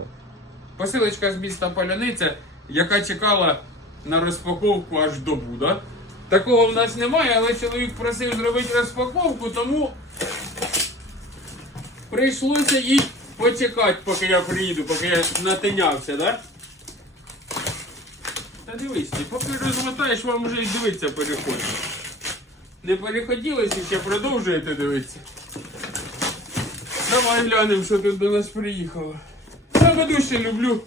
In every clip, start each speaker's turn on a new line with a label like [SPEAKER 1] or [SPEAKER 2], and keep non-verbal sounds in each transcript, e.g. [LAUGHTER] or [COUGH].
[SPEAKER 1] такое?
[SPEAKER 2] Посилочка з міста Поляниця, яка чекала на розпаковку аж добу, да? Такого в нас немає, але чоловік просив зробити розпаковку, тому прийшлося їй почекати, поки я приїду, поки я натинявся, да? Та дивись, ти поки розмотаєш, вам вже й дивитися переходить. Не переходилося, ще продовжуєте дивитися. Давай глянемо, що тут до нас приїхало. Дужче люблю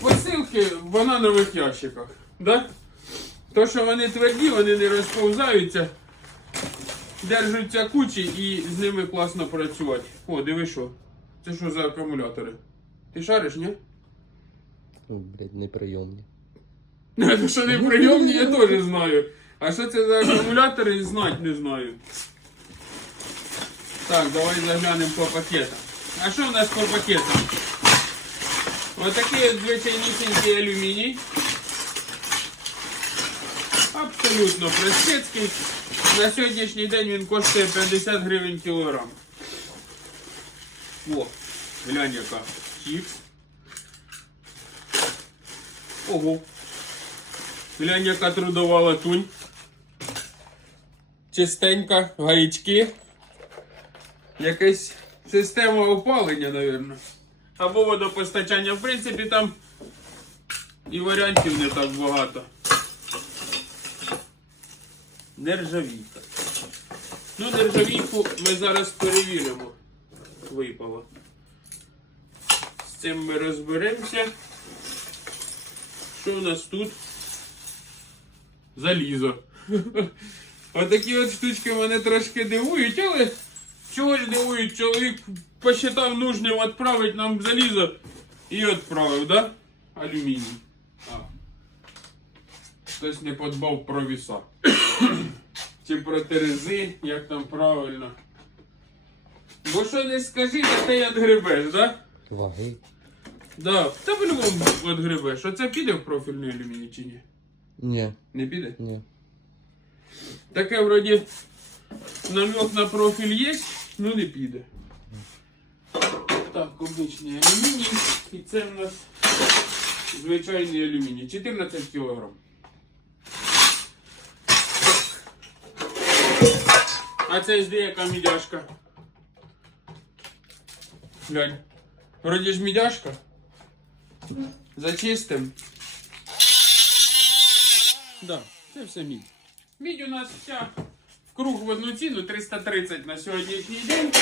[SPEAKER 2] посилки в бананових ящиках. Да? То, що вони тверді, вони не розповзаються, держаться кучі і з ними класно працювати. О, диви що. Це що за акумулятори? Ти шариш, ні?
[SPEAKER 1] Ну, блядь, неприйомні. [LAUGHS]
[SPEAKER 2] Ну, що не прийомні, я теж знаю. А що це за акумулятори, знати не знаю. Так, давай заглянемо по пакетам. А що у нас по пакетам? Отакий от звичайнісінький алюміній. Абсолютно простецький. На сьогоднішній день він коштує 50 гривень кілограм. О, глянь яка. Чіпс. Ого. Глянь, яка трудова латунь. Чистенька, гаячки. Якась система опалення, мабуть. Або водопостачання. В принципі, там і варіантів не так багато. Нержавійка. Ну, нержавійку ми зараз перевіримо. Випало. З цим ми розберемося. Що у нас тут? Залізо. Отакі от штучки мене трошки дивують, але чого ж дивують? Чоловік посчитав нужним відправити нам залізо і відправив, да? Алюміній. А. Хтось не подбав про віса. Чи про [COUGHS] терези, як там правильно. Бо що не скажи, то ти відгребеш, да?
[SPEAKER 1] Ваги.
[SPEAKER 2] Да. Та по-любому відгребеш. Оце піде в профільний алюміній чи ні?
[SPEAKER 1] Ні,
[SPEAKER 2] Не піде?
[SPEAKER 1] ні.
[SPEAKER 2] Таке вроді намек на профіль є, ну не піде. Обичний алюміній. І це в нас звичайний алюміній. 14 кг. А це з яка мідяшка. Глянь. Вроді ж мідяшка. Зачистим. Да, це все мідь. Мідь у нас вся в круг в одну ціну 330 на сьогоднішній день.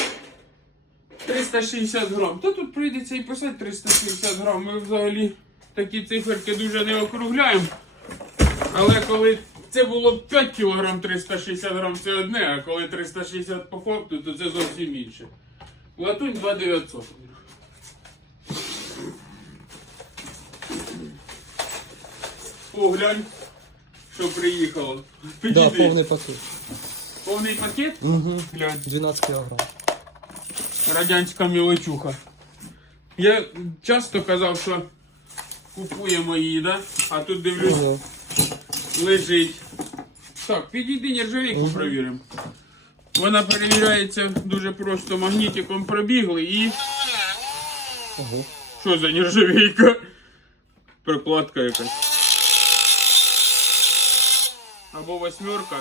[SPEAKER 2] 360 грам. Та тут прийдеться і писати 360 грам. Ми взагалі такі циферки дуже не округляємо. Але коли це було 5 кг 360 грам, це одне, а коли 360 по факту, то це зовсім інше. Латунь 2900. О, глянь, що приїхало.
[SPEAKER 1] Да,
[SPEAKER 2] Підійди.
[SPEAKER 1] повний пакет.
[SPEAKER 2] Повний пакет?
[SPEAKER 1] Угу.
[SPEAKER 2] Глянь.
[SPEAKER 1] 12 кілограм.
[SPEAKER 2] Радянська мілочуха. Я часто казав, що купуємо її, да? а тут дивлюсь,
[SPEAKER 1] Ого.
[SPEAKER 2] лежить. Так, підійди нержавійку перевіримо. Вона перевіряється дуже просто магнітиком пробігли і.
[SPEAKER 1] Ого.
[SPEAKER 2] Що за нержавійка? Прокладка якась. Або восьмерка,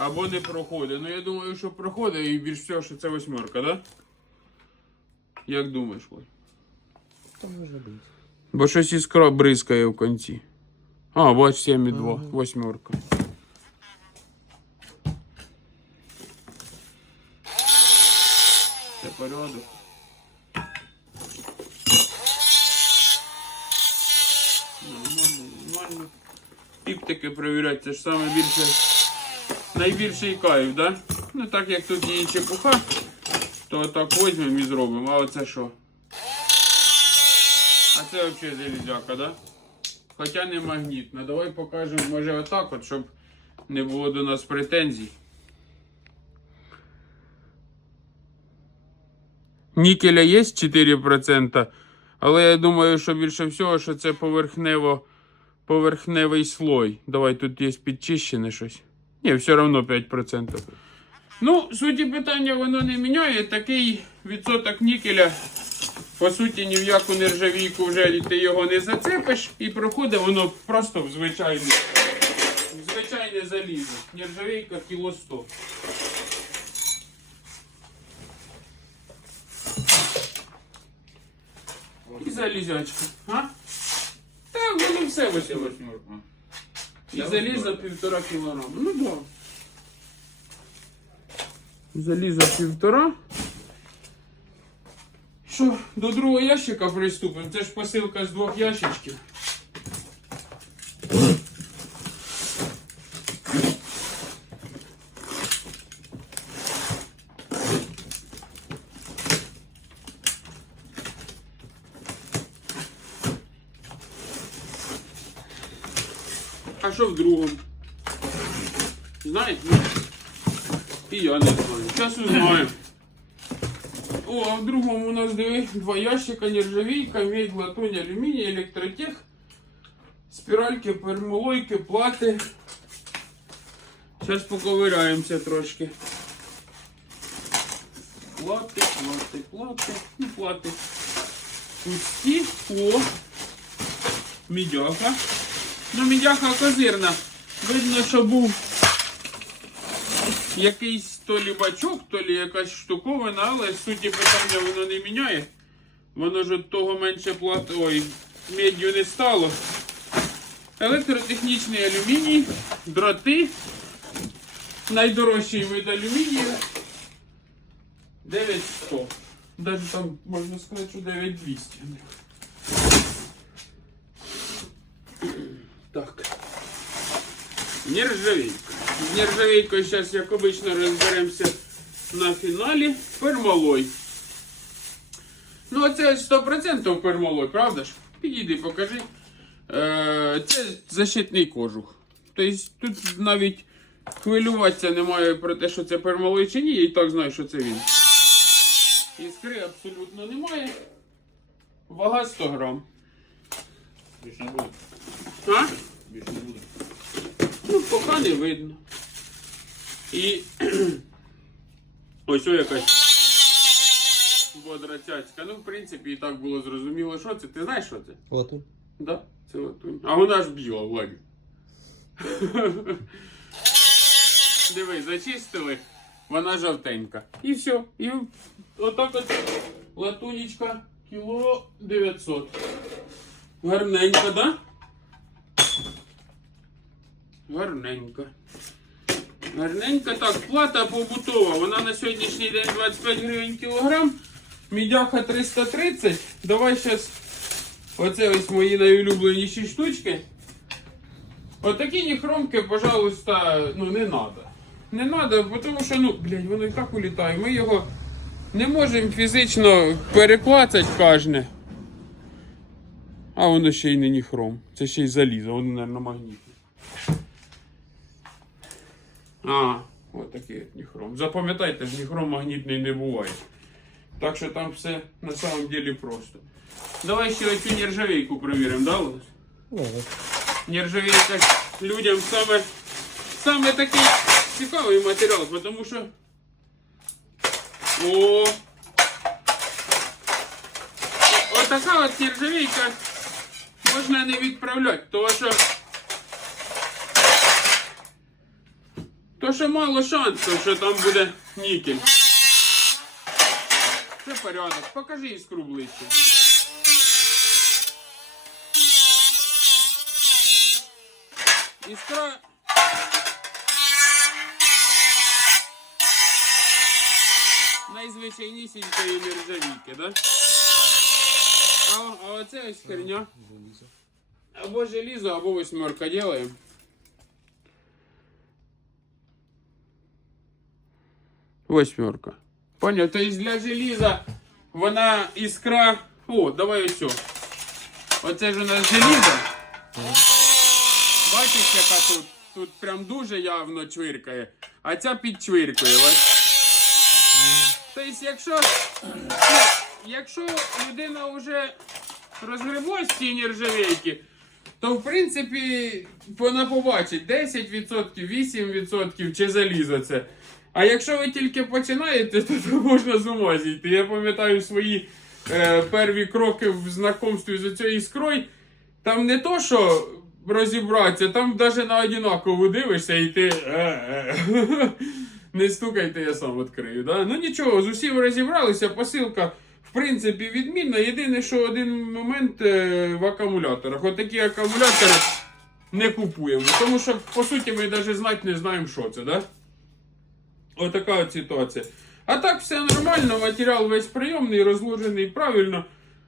[SPEAKER 2] або не проходить. Ну я думаю, що проходить і більш всього, що це восьмерка, да? Як думаєш, Коль?
[SPEAKER 1] Там може бути.
[SPEAKER 2] Бо щось іскра бризкає в кінці. А, бач 7,2, восьмерка. Це порядок. Нормально, нормально. Піптики перевіряти, це ж саме більше. Найбільший кайф, да? Ну так як тут є чепуха, то так візьмемо і зробимо. А оце що? А це взагалі залізяка, да? Хоча не магнітна. Давай покажемо, може отак, от, щоб не було до нас претензій. Нікеля є 4%, але я думаю, що більше всього, що це поверхнево, поверхневий слой. Давай тут є підчищене щось. Ні, все одно 5%. Ну, суті питання воно не міняє. Такий відсоток нікеля, по суті, ні в яку нержавійку вже ти його не зацепиш, і проходить воно просто в звичайне, в звичайне залізо. Нержавійка кіло 100. І залізячка. А? Так, воно все восьмерка. І за півтора кілограма. Ну да. Залізо півтора. Що, до другого ящика приступимо? Це ж посилка з двох ящичків. А що в другому? Знаєте? Ну, І я не знаю. Зараз узнаємо. О, а в другому у нас два ящика, нержавійка, медь, латунь, алюміній, електротех, спіральки, пермолойки, плати. Зараз поковиряємося трошки. Плати, плати, плати, ну плати. Пусті, о, мідяха. Ну, мідяха козирна. Видно, що був якийсь то лі бачок, то лі якась штуковина, але суті питання воно не міняє. Воно ж від того менше плат... Ой, меддю не стало. Електротехнічний алюміній, дроти. Найдорожчий вид алюмінію. 9100. Даже там можна сказати, що 9200. Нержавейка. З нержавейкою зараз, як обично, розберемося на фіналі. Пермалой. Ну, це 100% пермалой, правда ж? Підійди, покажи. Е, це защитний кожух. Тобто тут навіть хвилюватися немає про те, що це пермалой чи ні, я і так знаю, що це він. Іскри абсолютно немає. Вага 100 грам.
[SPEAKER 3] Більше не буде.
[SPEAKER 2] А?
[SPEAKER 3] Більше не буде.
[SPEAKER 2] Поки не видно. І [CLEARS THROAT] ось о якась бодра цяцька. Ну, в принципі, і так було зрозуміло, що це. Ти знаєш, що це?
[SPEAKER 1] Латунь.
[SPEAKER 2] Да, це латунь. А вона ж біла, Владі. [LAUGHS] Диви, зачистили, вона жовтенька. І все. І отак от латунечка кіло 900. Гарненька, да? Гарненька. Гарненька. Так, плата побутова. Вона на сьогоднішній день 25 гривень кілограм. Мідяха 330. Давай зараз. Оце ось мої найулюбленіші штучки. Отакі ніхромки, пожалуйста, ну не треба. Не треба, тому що, ну, блядь, воно і так улітає. Ми його не можемо фізично переклацати кожне. А воно ще й не ніхром. Це ще й залізо, воно, мабуть, магнітне. А, от такий от ніхром. Запам'ятайте, ж ніхром магнітний не буває. Так що там все на самом деле просто. Давай ще оцю нержавейку перевіримо, да, Лос?
[SPEAKER 1] Ну,
[SPEAKER 2] Нержавейка людям саме, саме такий цікавий матеріал, тому що. О! Отака от нержавейка можна не відправляти, тому що. То що мало шансів, що там буде нікель. Це порядок. Покажи іскру ближче. Іскра. Найзвичайнісінької нержавійки, да? А, а оце ось херня.
[SPEAKER 1] залізо.
[SPEAKER 2] Або желізо, або восьмерка делаем. Восьмерка. Понял? То есть для желіза вона іскра. О, давай ось. Оце ж у нас желізо. Бачиш, яка тут? Тут прям дуже явно чвиркає. А ця підчвиркує. Тобто, якщо, ну, якщо людина вже розгреблась з цієї нержавейки, то в принципі вона побачить 10%, 8% чи залізо це. А якщо ви тільки починаєте, то, то можна з ума зійти. Я пам'ятаю свої е, перві кроки в знакомстві з цією іскрою. Там не то, що розібратися, там навіть на одинакову дивишся і ти. е-е. [LAUGHS] Не стукайте, я сам відкрию. Да? Ну нічого, з усім розібралися, посилка. В принципі, відмінна. Єдине, що один момент е, в акумуляторах. От такі акумулятори не купуємо. Тому що, по суті, ми навіть знати не знаємо, що це, да? Отака от ситуація. А так все нормально, матеріал весь прийомний, розложений правильно.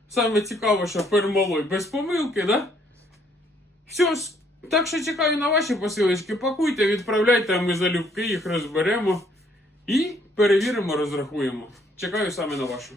[SPEAKER 2] Саме цікаво, що пермолой без помилки, да? Все, ж, так що чекаю на ваші посилочки. Пакуйте, відправляйте, а ми залюбки їх розберемо і перевіримо, розрахуємо. Чекаю саме на вашу.